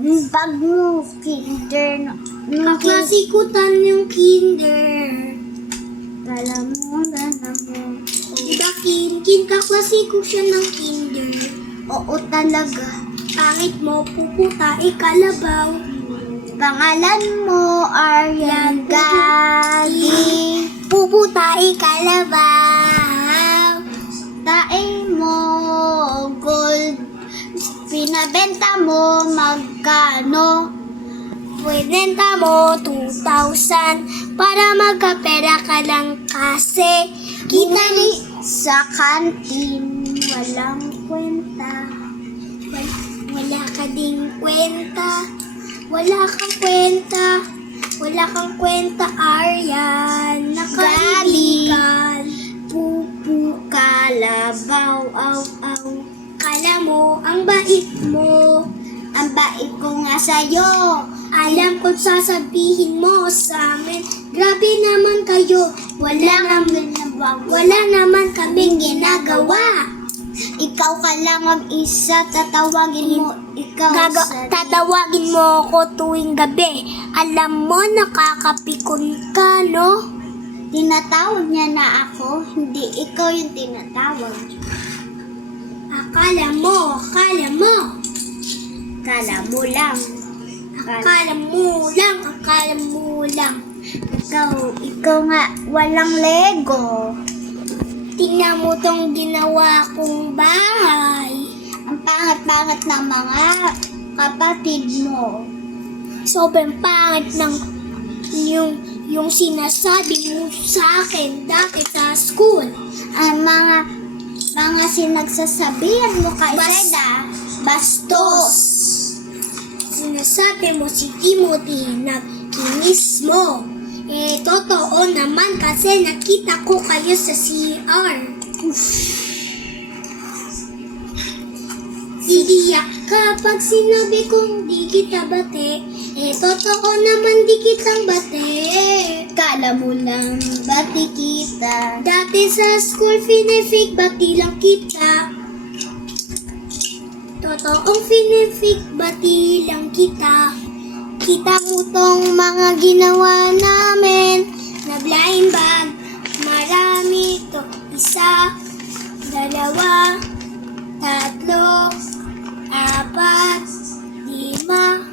Yung bag mo, kinder. Kaklasikutan yung kinder. Kala mo, gana mo. Diba kin kaklasiko siya ng kinder. Oo talaga. Pangit mo, puputa, ikalabaw. Pangalan mo, Aryan Gadi. Puputa, ikalabaw. Tae mo, gold. Pinabenta mo, magkano? Pwedenta mo 2,000 para magkapera ka lang kasi kita ni Sa kantin, walang kwenta. wala ka ding kwenta. Wala kang kwenta. Wala kang kwenta, Aryan. Nakaibigan. Pupu, kalabaw, aw, aw. Kala mo, ang bait mo. Ang bait ko nga sa'yo. Alam ko't sasabihin mo sa amin. Grabe naman kayo. Wala naman kaming ginagawa. Ikaw ka lang ang isa, tatawagin mo ikaw Tatawagin mo ako tuwing gabi. Alam mo, nakakapikon ka, no? Tinatawag niya na ako, hindi ikaw yung tinatawag. Akala mo. Kala mo lang. Akala mo lang. Ikaw nga, walang Lego. Tingnan mo tong ginawa kong bahay. Ang pangat-pangat ng mga kapatid mo. Sobrang pangit ng yung sinasabi mo sa akin dati sa school. Ang mga sinagsasabihan mo kay Zeda, bastos. Sinasabi mo si Timothy nag-inis mo. Totoo naman kasi nakita ko kayo sa CR. Iiyak ka pag sinabi kong di kita bate. Totoo naman di kitang bate. Kala mo lang, bati kita. Dati sa school, finifig, bati lang kita. Totoong finifig, bati lang kita. Kita mo tong mga ginawa namin. Na-blind bag, marami to. 1, 2, 3, 4, 5,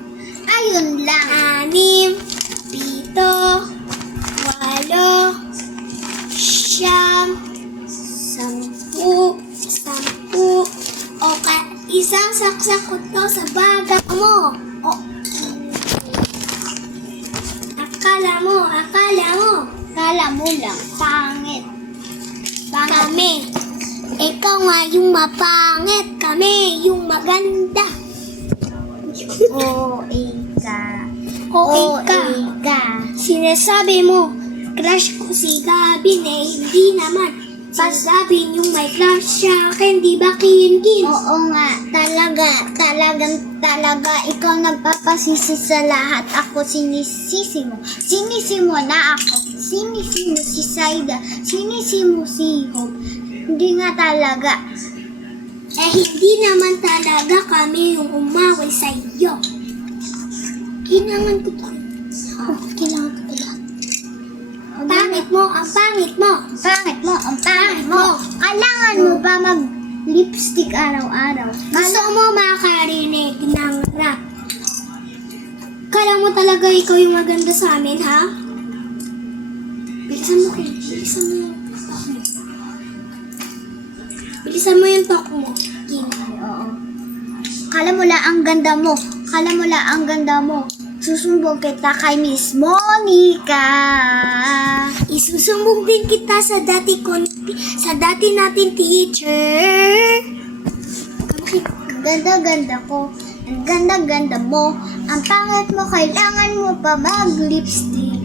Ayun lang. 6, 7, 8, 9, 10. Isang saksak ko to sa baga mo. Akala mo. Kala mo lang, pangit. Kami. Ikaw nga yung mapangit. Kami yung maganda. Oo, ika. Ka. Sinasabi mo, crush ko si Gabin hindi naman. Sasabi yung may crush siya akin, di ba kin? Oo nga, talaga, ikaw nagpapasisi sa lahat. Ako sinisisi mo. Sinisi mo na ako. Sinisi mo si Saida. Sinisi mo si Hope. Hindi nga talaga. Hindi naman talaga kami yung umaway sa iyo. Kailangan ko to. Kailangan ko to lahat. Ang pangit mo. Kailangan mo ba mag-lipstick araw-araw? Gusto mo makarinig ng rap. Kala mo talaga ikaw yung maganda sa amin, ha? Bilisan mo yung talk mo, Kim. Oo. Kala mo lang ang ganda mo. Susumbong kita kay Miss Monica. Isusumbong din kita sa dati natin teacher. Ganda-ganda ko. Ang ganda-ganda mo. Ang pangit mo, kailangan mo pa mag-lipstick.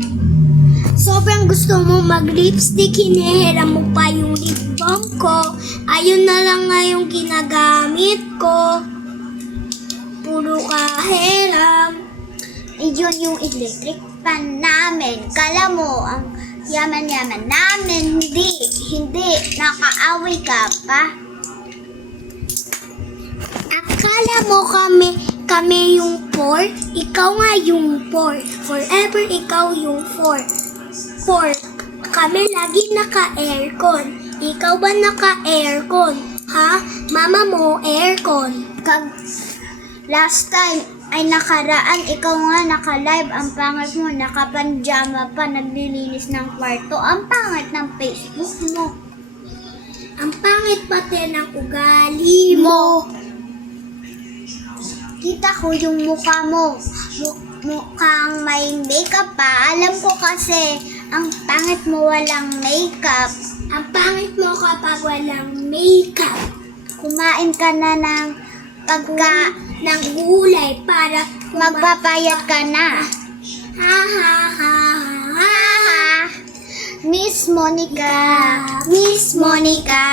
Sobrang gusto mo mag-lipstick, hinihiram mo pa yung lip balm ko. Ayun na lang nga yung ginagamit ko. Puro kahiram. Yun yung electric fan namin. Kala mo, ang yaman-yaman namin. Hindi. Nakaaway ka pa. Akala mo Kami yung 4, ikaw nga yung 4. Forever ikaw yung 4. 4. Kami lagi naka-aircon. Ikaw ba naka-aircon? Ha? Mama mo, aircon. Last time ay nakaraan, ikaw nga naka-live. Ang pangit mo, nakapanjama pa, naglilinis ng kwarto. Ang pangit ng Facebook mo. Ang pangit pati ng ugali mo. Kita ko yung mukha mo. Mukhang may makeup pa. Alam ko kasi, ang pangit mo walang makeup. Ang pangit mo kapag walang makeup. Kumain ka na ng Ng gulay para magpapayat ka na. Ha ha ha ha ha. Miss Monica, Miss Monica,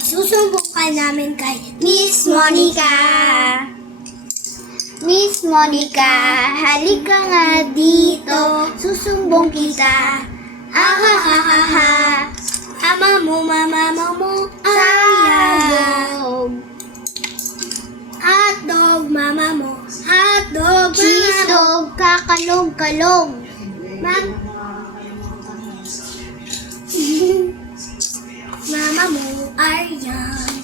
Susumbong ka namin kay Miss Monica. Miss Monica, halika nga dito, susumbong kita. Ah ha ha ha ha. Mama mo, Sayang. hotdog, mama mo, hotdog, Cheese dog, kakalog-kalog. Mama mo, Aryan.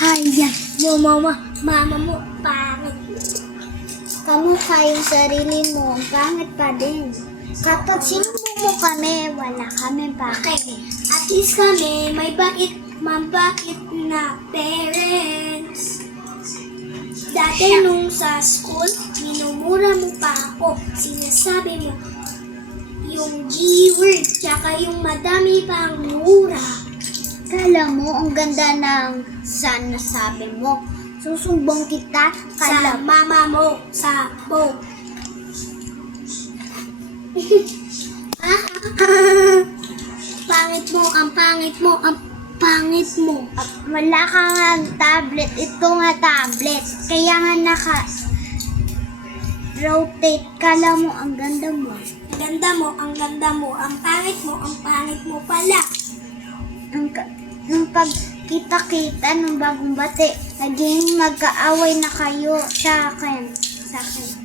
Aryan, mama mo, pangit. Kamukha yung sarili mo, ang pangit pa din. Kapag sinumbong mo kami, wala kami Okay, bakit. at least kami may mabait na parents. Dati nung sa school, minumura mo pa ako. Sinasabi mo yung G-word, tsaka yung madami pang mura. Kala mo, ang ganda ng sana sabi mo. Susumbong kita, Sa kala mama mo, sa boat. Pangit mo, ang pangit mo, ang pangit mo. wala ka nga tablet. Ito nga tablet. Kaya nga rotate. Kala mo, ang ganda mo. Ang ganda mo, ang ganda mo, ang pangit mo pala. Nung pagkita-kita ng bagong bate, naging magkaaway na kayo sa akin.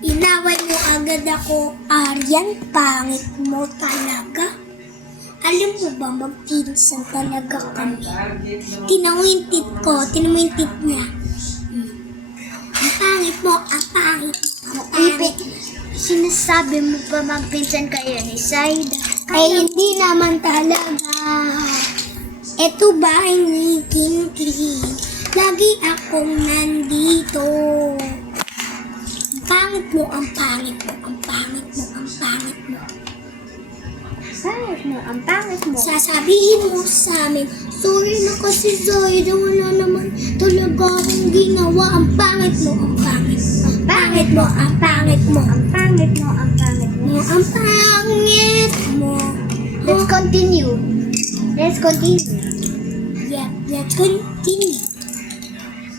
Inaway mo agad ako, Aryan, pangit mo talaga. Alam mo ba, magpinsan talaga kami. Tinan mo yung tit ko, tinan mo yung tit niya. Ang pangit mo, ang pangit mo, ang pangit. Sinasabi mo pa magpinsan kayo ni Saida. Ay, hindi naman talaga. Eto bahay ni King Clean. Lagi akong nandito. Ang pangit mo, ang pangit mo, ang pangit mo, ang pangit mo. Pangit mo, ang pangit mo. Sasabihin mo sa amin, sorry na kasi Zaida, wala naman talaga akong ginawa. Ang pangit mo, ang pangit mo. Ang pangit mo, ang pangit mo. Ang pangit mo, ang pangit mo. Ang pangit mo. Let's continue. Let's continue. Yeah, let's continue.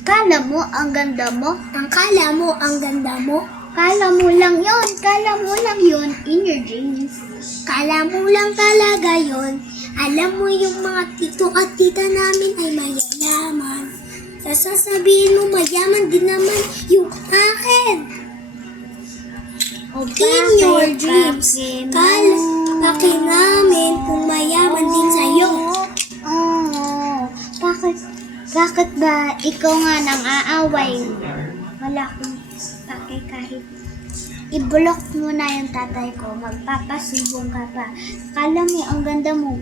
Kala mo, ang ganda mo. Ang kala mo, ang ganda mo. Kala mo lang yon. Kala mo lang yon in your dreams. Kala mo lang talaga yon. Alam mo yung mga tito at tita namin ay mayayaman. Sasabihin mo mayaman din naman yung akin. O In your dreams. Laki namin kung mayaman din sa'yo. Oo. Bakit ba ikaw nga nang aaway? Wala akong pake kahit i-block mo na yung tatay ko, magpapasumbong ka pa. Kala mo, ang ganda mo,